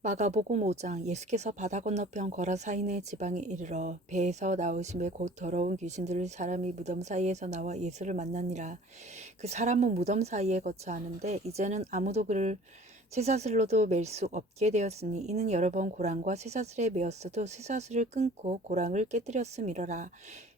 마가복음 5장 예수께서 바다 건너편 거라사인의 지방에 이르러 배에서 나오심에 곧 더러운 귀신들을 사람이 무덤 사이에서 나와 예수를 만나니라. 그 사람은 무덤 사이에 거처하는데 이제는 아무도 그를 쇠사슬로도 맬 수 없게 되었으니 이는 여러 번 고랑과 쇠사슬에 매었어도 쇠사슬을 끊고 고랑을 깨뜨렸음이러라.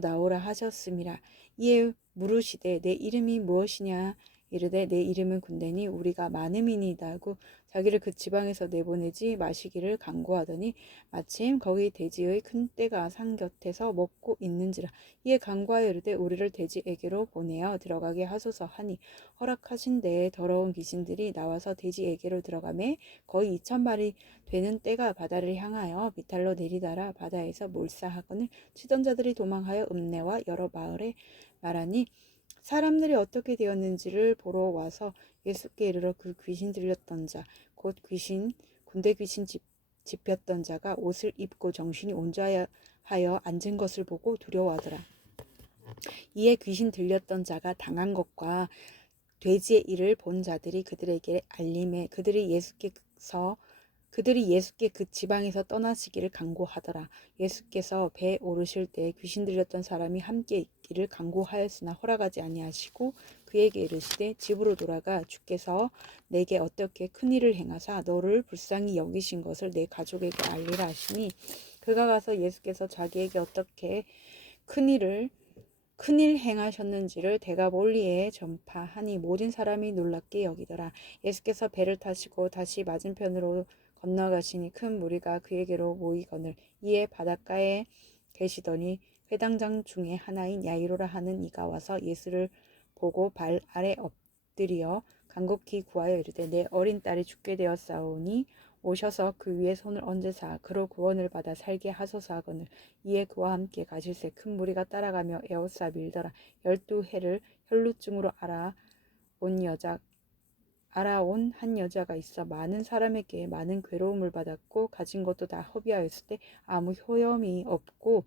나오라 하셨음이라 이에 물으시되 내 이름이 무엇이냐 이르되 내 이름은 군대니 우리가 많음이니이다 하고 자기를 그 지방에서 내보내지 마시기를 강구하더니 마침 거기 돼지의 큰 떼가 산 곁에서 먹고 있는지라 이에 강구하여 이르되 우리를 돼지에게로 보내어 들어가게 하소서 하니 허락하신 데에 더러운 귀신들이 나와서 돼지에게로 들어가매 거의 이천 마리 되는 떼가 바다를 향하여 비탈로 내리다라 바다에서 몰사하거늘 치던 자들이 도망하여 읍내와 여러 마을에 말하니 사람들이 어떻게 되었는지를 보러 와서 예수께 이르러 그 귀신 들렸던 자, 곧 귀신, 군대 귀신 집, 집혔던 자가 옷을 입고 정신이 온전하여 앉은 것을 보고 두려워하더라. 이에 귀신 들렸던 자가 당한 것과 돼지의 일을 본 자들이 그들에게 알림해 그들이 예수께서 그들이 예수께 그 지방에서 떠나시기를 강구하더라. 예수께서 배에 오르실 때 귀신 들렸던 사람이 함께 있기를 강구하였으나 허락하지 아니하시고 그에게 이르시되 집으로 돌아가 주께서 내게 어떻게 큰 일을 행하사 너를 불쌍히 여기신 것을 내 가족에게 알리라 하시니 그가 가서 예수께서 자기에게 어떻게 큰 일을 큰일 행하셨는지를 대가 몰리에 전파하니 모든 사람이 놀랍게 여기더라. 예수께서 배를 타시고 다시 맞은편으로 건너가시니 큰 무리가 그에게로 모이거늘. 이에 바닷가에 계시더니 회당장 중에 하나인 야이로라 하는 이가 와서 예수를 보고 발 아래 엎드려 간곡히 구하여 이르되 내 어린 딸이 죽게 되었사오니 오셔서 그 위에 손을 얹으사? 그로 구원을 받아 살게 하소서 하거늘. 이에 그와 함께 가실새 큰 무리가 따라가며 에워싸 밀더라. 열두 해를 혈루증으로 알아 온 여자 알아온 한 여자가 있어 많은 사람에게 많은 괴로움을 받았고 가진 것도 다 허비하였을 때 아무 효염이 없고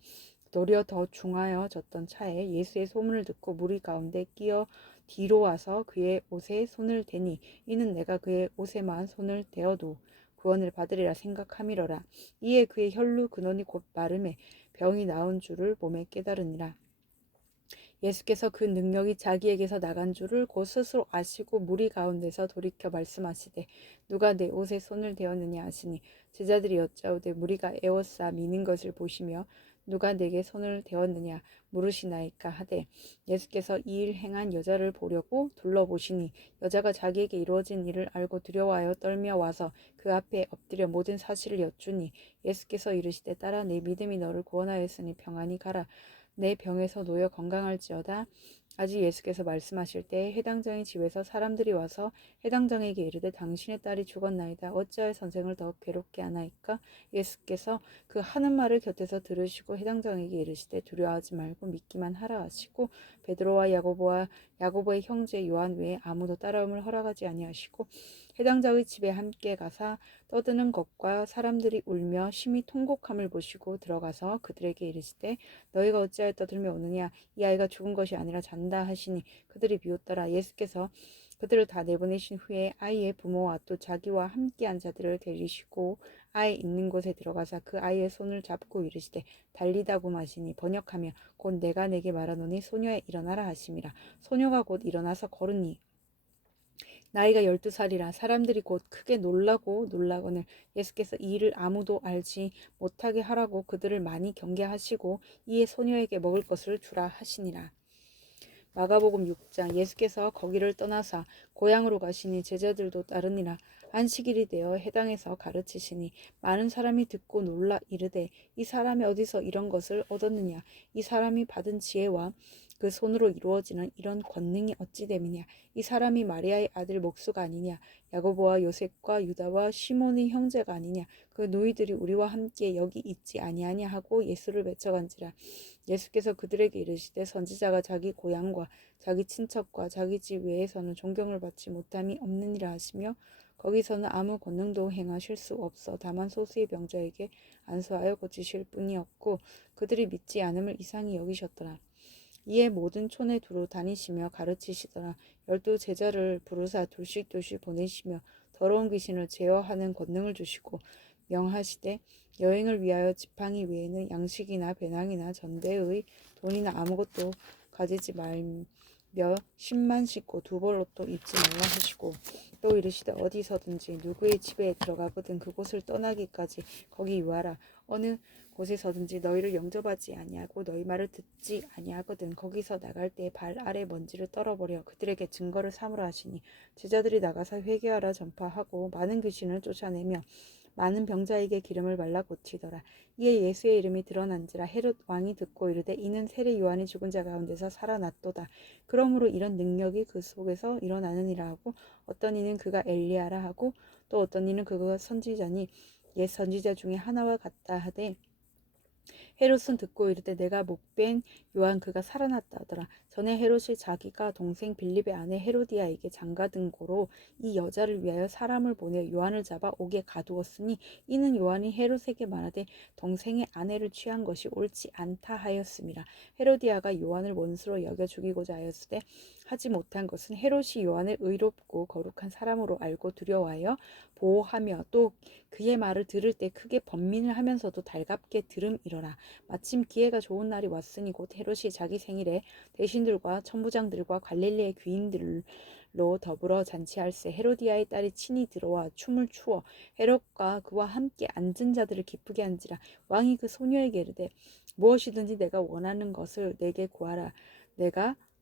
도리어 더 중하여졌던 차에 예수의 소문을 듣고 무리 가운데 끼어 뒤로 와서 그의 옷에 손을 대니 이는 내가 그의 옷에만 손을 대어도 구원을 받으리라 생각함이러라. 이에 그의 혈루 근원이 곧 마름에 병이 나온 줄을 몸에 깨달으니라 예수께서 그 능력이 자기에게서 나간 줄을 곧 스스로 아시고 무리 가운데서 돌이켜 말씀하시되 누가 내 옷에 손을 대었느냐 하시니 제자들이 여짜오되 무리가 에워싸 미는 것을 보시며 누가 내게 손을 대었느냐 물으시나이까 하되 예수께서 이 일 행한 여자를 보려고 둘러보시니 여자가 자기에게 이루어진 일을 알고 두려워하여 떨며 와서 그 앞에 엎드려 모든 사실을 여쭈니 예수께서 이르시되 따라 내 믿음이 너를 구원하였으니 평안히 가라 내 병에서 놓여 건강할지어다. 아직 예수께서 말씀하실 때 해당장의 집에서 사람들이 와서 해당장에게 이르되 당신의 딸이 죽었나이다. 어찌하여 선생을 더 괴롭게 하나이까? 예수께서 그 하는 말을 곁에서 들으시고 해당장에게 이르시되 두려워하지 말고 믿기만 하라 하시고 베드로와 야고보와 야고보의 형제 요한 외에 아무도 따라옴을 허락하지 아니하시고 해당자의 집에 함께 가사 떠드는 것과 사람들이 울며 심히 통곡함을 보시고 들어가서 그들에게 이르시되 너희가 어찌하여 떠들며 오느냐? 이 아이가 죽은 것이 아니라 잔다 하시니 그들이 비웃더라. 예수께서 그들을 다 내보내신 후에 아이의 부모와 또 자기와 함께한 자들을 데리시고 아이 있는 곳에 들어가서 그 아이의 손을 잡고 이르시되 달리다고 마시니 번역하며 곧 내가 내게 말하노니 소녀에 일어나라 하심이라. 소녀가 곧 일어나서 걸으니 나이가 열두 살이라 사람들이 곧 크게 놀라고 놀라거늘 예수께서 이 일을 아무도 알지 못하게 하라고 그들을 많이 경계하시고 이에 소녀에게 먹을 것을 주라 하시니라. 마가복음 6장 예수께서 거기를 떠나사 고향으로 가시니 제자들도 따르니라 안식일이 되어 해당에서 가르치시니 많은 사람이 듣고 놀라 이르되 이 사람이 어디서 이런 것을 얻었느냐 이 사람이 받은 지혜와 그 손으로 이루어지는 이런 권능이 어찌 됨이냐? 이 사람이 마리아의 아들 목수가 아니냐? 야고보와 요셉과 유다와 시몬의 형제가 아니냐? 그 누이들이 우리와 함께 여기 있지 아니하냐? 하고 예수를 외쳐간지라. 예수께서 그들에게 이르시되 선지자가 자기 고향과 자기 친척과 자기 집 외에서는 존경을 받지 못함이 없느니라 하시며 거기서는 아무 권능도 행하실 수 없어 다만 소수의 병자에게 안수하여 고치실 뿐이었고 그들이 믿지 않음을 이상히 여기셨더라. 이에 모든 촌에 두루 다니시며 가르치시더라. 열두 제자를 부르사 둘씩 둘씩 보내시며 더러운 귀신을 제어하는 권능을 주시고 명하시되 여행을 위하여 지팡이 외에는 양식이나 배낭이나 전대의 돈이나 아무것도 가지지 말 며 십만 씻고 두 벌로 또 입지 말라 하시고 또 이르시되 어디서든지 누구의 집에 들어가거든 그곳을 떠나기까지 거기 유하라. 어느 곳에서든지 너희를 영접하지 아니하고 너희 말을 듣지 아니하거든 거기서 나갈 때 발 아래 먼지를 떨어버려 그들에게 증거를 삼으라 하시니 제자들이 나가서 회개하라 전파하고 많은 귀신을 쫓아내며 많은 병자에게 기름을 발라 고치더라. 이에 예수의 이름이 드러난지라 헤롯 왕이 듣고 이르되 이는 세례 요한이 죽은 자 가운데서 살아났도다. 그러므로 이런 능력이 그 속에서 일어나느니라 하고 어떤 이는 그가 엘리야라 하고 또 어떤 이는 그가 선지자니 옛 선지자 중에 하나와 같다 하되 헤롯은 듣고 이르되 내가 목벤 요한 그가 살아났다 하더라. 전에 헤롯이 자기가 동생 빌립의 아내 헤로디아에게 장가든 고로 이 여자를 위하여 사람을 보내 요한을 잡아 옥에 가두었으니 이는 요한이 헤롯에게 말하되 동생의 아내를 취한 것이 옳지 않다 하였습니다. 헤로디아가 요한을 원수로 여겨 죽이고자 하였으되 하지 못한 것은 헤롯이 요한을 의롭고 거룩한 사람으로 알고 두려워하여 보호하며 또 그의 말을 들을 때 크게 번민을 하면서도 달갑게 들음이러라. 마침 기회가 좋은 날이 왔으니 곧 헤롯이 자기 생일에 대신들과 천부장들과 갈릴리의 귀인들로 더불어 잔치할세. 헤로디아의 딸이 친히 들어와 춤을 추어 헤롯과 그와 함께 앉은 자들을 기쁘게 한지라. 왕이 그 소녀에게 이르되 무엇이든지 내가 원하는 것을 내게 구하라. 내가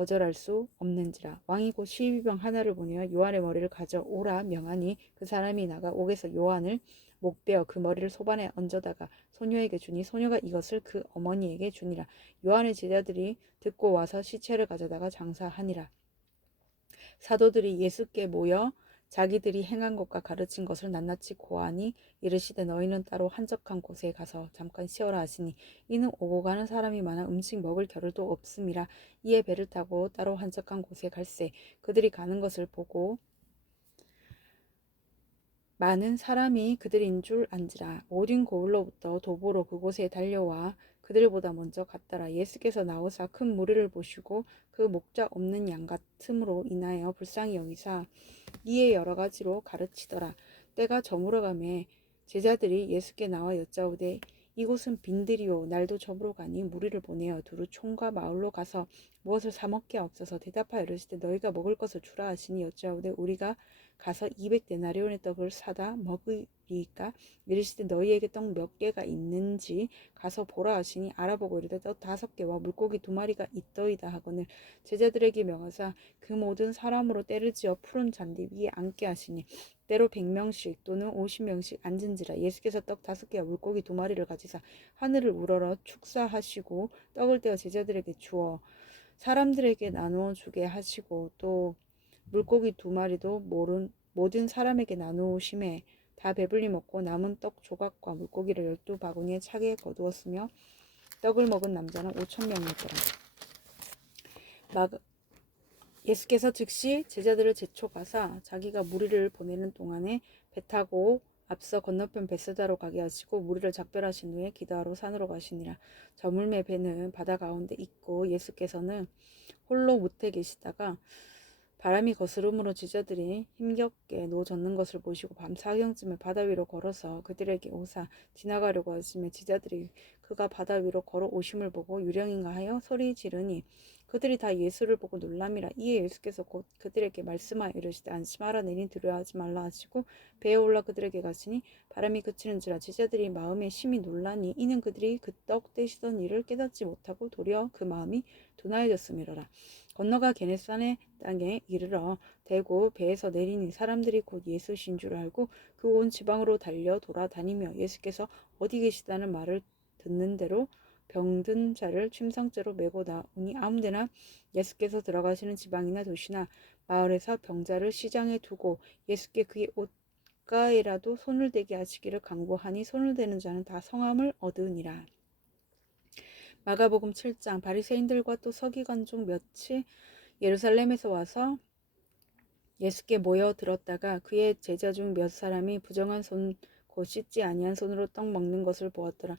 거절할 수 없는지라 왕이 곧 시비병 하나를 보내어 요한의 머리를 가져오라 명하니 그 사람이 나가 옥에서 요한을 목베어 그 머리를 소반에 얹어다가 소녀에게 주니 소녀가 이것을 그 어머니에게 주니라. 요한의 제자들이 듣고 와서 시체를 가져다가 장사하니라. 사도들이 예수께 모여 자기들이 행한 것과 가르친 것을 낱낱이 고하니 이르시되 너희는 따로 한적한 곳에 가서 잠깐 쉬어라 하시니 이는 오고 가는 사람이 많아 음식 먹을 겨를도 없음이라 이에 배를 타고 따로 한적한 곳에 갈새 그들이 가는 것을 보고 많은 사람이 그들인 줄 안지라. 모든 고을로부터 도보로 그곳에 달려와 그들보다 먼저 갔더라. 예수께서 나오사 큰 무리를 보시고 그 목자 없는 양 같음으로 인하여 불쌍히 여기사 이에 여러 가지로 가르치더라. 때가 저물어가매 제자들이 예수께 나와 여짜오되 이곳은 빈들이요. 날도 저물어 가니 무리를 보내어 두루 촌과 마을로 가서 무엇을 사 먹게 없어서 대답하여 이르시되 너희가 먹을 것을 주라 하시니 여짜오되 우리가 가서 200데나리온의 떡을 사다 먹으 리까? 이르시되 너희에게 떡 몇 개가 있는지 가서 보라 하시니 알아보고 이르되 떡 다섯 개와 물고기 두 마리가 있더이다 하거늘 제자들에게 명하사 그 모든 사람으로 때를 지어 푸른 잔디 위에 앉게 하시니 때로 100명씩 또는 50명씩 앉은지라 예수께서 떡 다섯 개와 물고기 두 마리를 가지사 하늘을 우러러 축사하시고 떡을 떼어 제자들에게 주어 사람들에게 나누어 주게 하시고 또 물고기 두 마리도 모른 모든 사람에게 나누심에 다 배불리 먹고 남은 떡 조각과 물고기를 열두 바구니에 차게 거두었으며 떡을 먹은 남자는 오천 명이었더라. 막 예수께서 즉시 제자들을 제촉하사 자기가 무리를 보내는 동안에 배 타고 앞서 건너편 베스다로 가게 하시고 무리를 작별하신 후에 기도하러 산으로 가시니라. 저물매 배는 바다 가운데 있고 예수께서는 홀로 못해 계시다가 바람이 거스름으로 제자들이 힘겹게 노젓는 것을 보시고 밤 사경쯤에 바다 위로 걸어서 그들에게 오사 지나가려고 하시며 제자들이 그가 바다 위로 걸어 오심을 보고 유령인가 하여 소리 지르니 그들이 다 예수를 보고 놀람이라. 이에 예수께서 곧 그들에게 말씀하여 이르시되 안심하라 내니 두려워하지 말라 하시고 배에 올라 그들에게 가시니 바람이 그치는지라 제자들이 마음에 심히 놀라니 이는 그들이 그 떡 떼시던 일을 깨닫지 못하고 도리어 그 마음이 둔하여졌음이로라. 건너가 게네산의 땅에 이르러 대고 배에서 내리니 사람들이 곧 예수신 줄 알고 그 온 지방으로 달려 돌아다니며 예수께서 어디 계시다는 말을 듣는 대로 병든 자를 침상째로 메고 나오니 아무데나 예수께서 들어가시는 지방이나 도시나 마을에서 병자를 시장에 두고 예수께 그의 옷가에라도 손을 대게 하시기를 강구하니 손을 대는 자는 다 성함을 얻으니라. 마가복음 7장 바리새인들과 또 서기관 중 몇이 예루살렘에서 와서 예수께 모여 들었다가 그의 제자 중 몇 사람이 부정한 손, 곧 씻지 아니한 손으로 떡 먹는 것을 보았더라.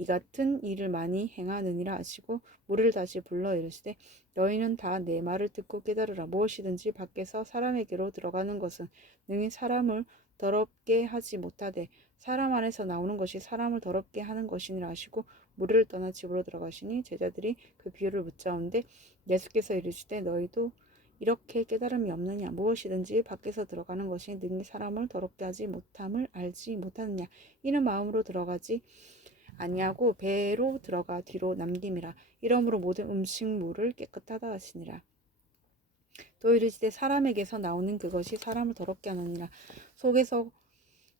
이 같은 일을 많이 행하느니라 하시고 무리를 다시 불러 이르시되 너희는 다 내 말을 듣고 깨달으라. 무엇이든지 밖에서 사람에게로 들어가는 것은 능히 사람을 더럽게 하지 못하되 사람 안에서 나오는 것이 사람을 더럽게 하는 것이니라 하시고 무리를 떠나 집으로 들어가시니 제자들이 그 비유를 묻자온데 예수께서 이르시되 너희도 이렇게 깨달음이 없느냐? 무엇이든지 밖에서 들어가는 것이 능히 사람을 더럽게 하지 못함을 알지 못하느냐? 이는 마음으로 들어가지 아니하고 배로 들어가 뒤로 남김이라. 이러므로 모든 음식물을 깨끗하다 하시니라. 또 이르시되 사람에게서 나오는 그것이 사람을 더럽게 하느니라. 속에서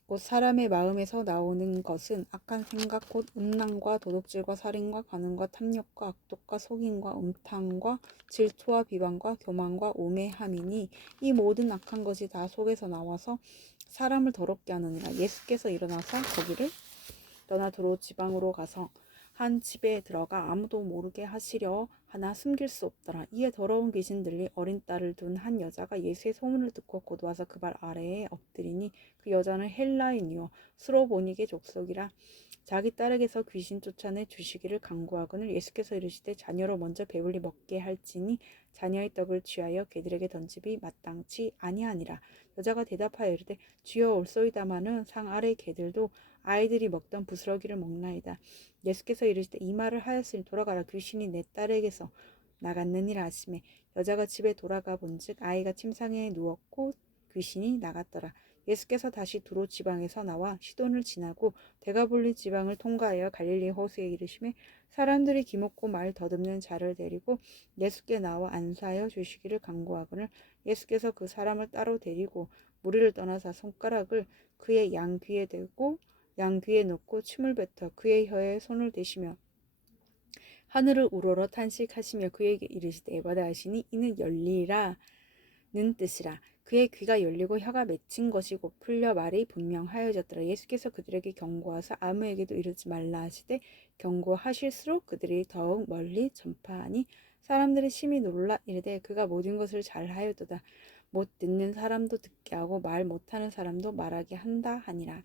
곧 사람의 마음에서 나오는 것은 악한 생각 곧 음란과 도둑질과 살인과 관음과 탐욕과 악독과 속임과 음탕과 질투와 비방과 교만과 오매함이니 이 모든 악한 것이 다 속에서 나와서 사람을 더럽게 하느니라. 예수께서 일어나서 거기를 떠나 도로 지방으로 가서 한 집에 들어가 아무도 모르게 하시려 하나 숨길 수 없더라. 이에 더러운 귀신들이 어린 딸을 둔 한 여자가 예수의 소문을 듣고 곧 와서 그 발 아래에 엎드리니 그 여자는 헬라인이요 스로보닉의 족속이라 자기 딸에게서 귀신 쫓아내 주시기를 강구하거늘 예수께서 이르시되 자녀로 먼저 배불리 먹게 할지니 자녀의 떡을 취하여 개들에게 던집이 마땅치 아니하니라 여자가 대답하여 이르되 주여 올소이다마는 상 아래 개들도 아이들이 먹던 부스러기를 먹나이다. 예수께서 이르시되 이 말을 하였으니 돌아가라 귀신이 내 딸에게서 나갔느니라 하시매 여자가 집에 돌아가 본즉 아이가 침상에 누웠고 귀신이 나갔더라. 예수께서 다시 두로 지방에서 나와 시돈을 지나고 대가볼리 지방을 통과하여 갈릴리 호수에 이르시매 사람들이 기먹고 말 더듬는 자를 데리고 예수께 나와 안수하여 주시기를 강구하거늘 예수께서 그 사람을 따로 데리고 무리를 떠나서 손가락을 그의 양 귀에 대고 양귀에 넣고 침을 뱉어 그의 혀에 손을 대시며 하늘을 우러러 탄식하시며 그에게 이르시되 에바다 하시니 이는 열리라는 뜻이라 그의 귀가 열리고 혀가 맺힌 것이고 풀려 말이 분명하여졌더라. 예수께서 그들에게 경고하사 아무에게도 이르지 말라 하시되 경고하실수록 그들이 더욱 멀리 전파하니 사람들이 심히 놀라 이르되 그가 모든 것을 잘하였도다. 못 듣는 사람도 듣게 하고 말 못하는 사람도 말하게 한다 하니라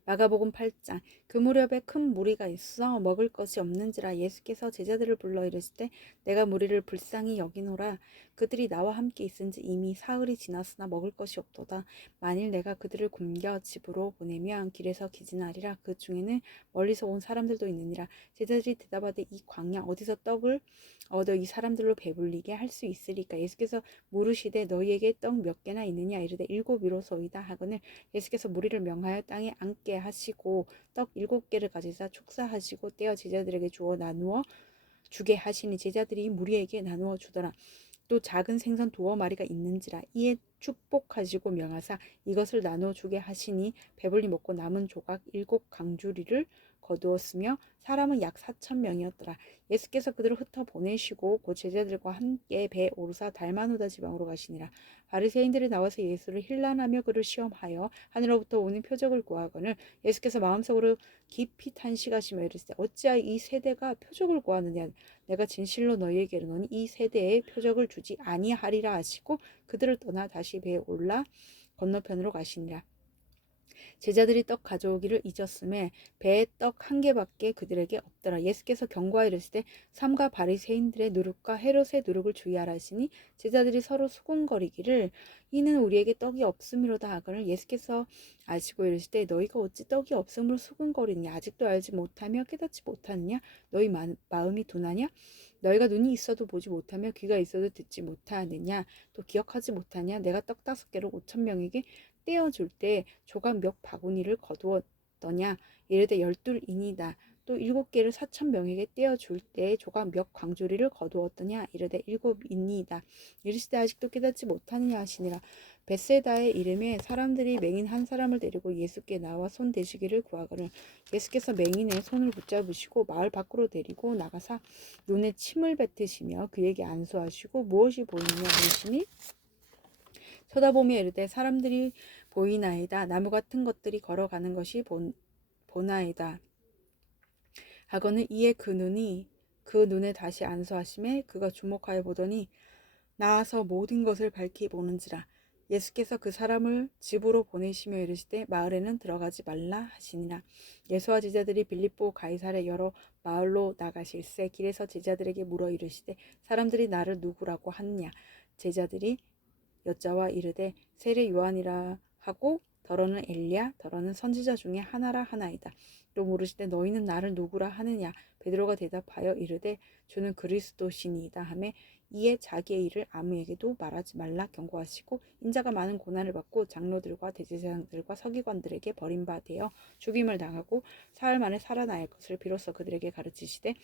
마가복음 8장. 그 무렵에 큰 무리가 있어 먹을 것이 없는지라 예수께서 제자들을 불러 이르실 때 내가 무리를 불쌍히 여기노라. 그들이 나와 함께 있은지 이미 사흘이 지났으나 먹을 것이 없도다. 만일 내가 그들을 굶겨 집으로 보내면 길에서 기진하리라. 그 중에는 멀리서 온 사람들도 있느니라. 제자들이 대답하되 이 광야 어디서 떡을 얻어 이 사람들로 배불리게 할 수 있으리까? 예수께서 물으시되 너희에게 떡 몇 개나 있느냐 이르되 일곱이로소이다 하거늘 예수께서 무리를 명하여 땅에 앉게 하시고 떡 일곱 개를 가지사 축사하시고 떼어 제자들에게 주어 나누어 주게 하시니 제자들이 무리에게 나누어 주더라. 또 작은 생선 두어 마리가 있는지라 이에 축복하시고 명하사 이것을 나누어 주게 하시니 배불리 먹고 남은 조각 일곱 강주리를 거두었으며 사람은 약 사천 명이었더라. 예수께서 그들을 흩어 보내시고 곧 제자들과 함께 배에 오르사 달마누다 지방으로 가시니라. 바리새인들이 나와서 예수를 힐난하며 그를 시험하여 하늘로부터 오는 표적을 구하거늘 예수께서 마음속으로 깊이 탄식하시며 이르시되 어찌하여 이 세대가 표적을 구하느냐 내가 진실로 너희에게 이르노니 이 세대에 표적을 주지 아니하리라 하시고 그들을 떠나 다시 배에 올라 건너편으로 가시니라. 제자들이 떡 가져오기를 잊었음에 배에 떡 한 개밖에 그들에게 없더라. 예수께서 경고하여 이르시되 삼가 바리새인들의 누룩과 헤롯의 누룩을 주의하라 하시니 제자들이 서로 수군거리기를 이는 우리에게 떡이 없음이로다 하거늘 예수께서 아시고 이르시되 너희가 어찌 떡이 없음으로 수군거리느냐? 아직도 알지 못하며 깨닫지 못하느냐? 너희 마, 마음이 둔하냐? 너희가 눈이 있어도 보지 못하며 귀가 있어도 듣지 못하느냐? 또 기억하지 못하냐? 내가 떡 다섯 개로 오천 명에게 떼어줄 때 조각 몇 바구니를 거두었더냐? 이르되 열둘이니다. 또 일곱 개를 사천 명에게 떼어줄 때 조각 몇 광주리를 거두었더냐? 이르되 일곱이니다. 이르시되 아직도 깨닫지 못하느냐 하시니라. 베세다의 이름에 사람들이 맹인 한 사람을 데리고 예수께 나와 손 대시기를 구하거늘 예수께서 맹인의 손을 붙잡으시고 마을 밖으로 데리고 나가사 눈에 침을 뱉으시며 그에게 안수하시고 무엇이 보이느냐 물으시니 쳐다보며 이르되 사람들이 보이나이다. 나무 같은 것들이 걸어가는 것이 본, 보나이다. 하거늘 이에 그 눈이 그 눈에 다시 안수하심에 그가 주목하여 보더니 나아서 모든 것을 밝히 보는지라 예수께서 그 사람을 집으로 보내시며 이르시되 마을에는 들어가지 말라 하시니라 예수와 제자들이 빌립보 가이사의 여러 마을로 나가실새 길에서 제자들에게 물어 이르시되 사람들이 나를 누구라고 하느냐 제자들이 여자와 이르되 세례 요한이라 하고 더러는 엘리야 더러는 선지자 중에 하나라 하나이다. 또 물으시되 너희는 나를 누구라 하느냐 베드로가 대답하여 이르되 주는 그리스도시니이다 하매 이에 자기의 일을 아무에게도 말하지 말라 경고하시고 인자가 많은 고난을 받고 장로들과 대제사장들과 서기관들에게 버림받아 죽임을 당하고 사흘 만에 살아날 것을 비로소 그들에게 가르치시되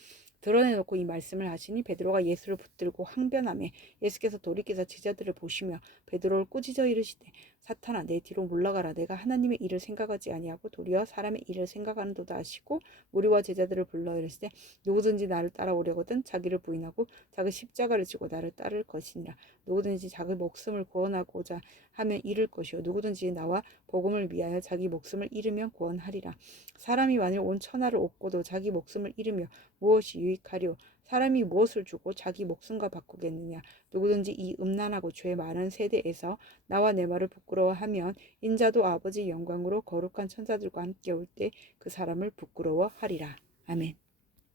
드러내놓고 이 말씀을 하시니 베드로가 예수를 붙들고 항변하며 예수께서 돌이켜서 제자들을 보시며 베드로를 꾸짖어 이르시되 사탄아 내 뒤로 물러가라. 내가 하나님의 일을 생각하지 아니하고 도리어 사람의 일을 생각하는도다 하시고 무리와 제자들을 불러 이르시되 누구든지 나를 따라오려거든 자기를 부인하고 자기 십자가를 지고 나를 따를 것이니라. 누구든지 자기 목숨을 구원하고자 하면 잃을 것이요. 누구든지 나와 복음을 위하여 자기 목숨을 잃으면 구원하리라. 사람이 만일 온 천하를 얻고도 자기 목숨을 잃으며 무엇이 유익하리요 사람이 무엇을 주고 자기 목숨과 바꾸겠느냐. 누구든지 이 음란하고 죄 많은 세대에서 나와 내 말을 부끄러워하면 인자도 아버지 영광으로 거룩한 천사들과 함께 올 때 그 사람을 부끄러워하리라. 아멘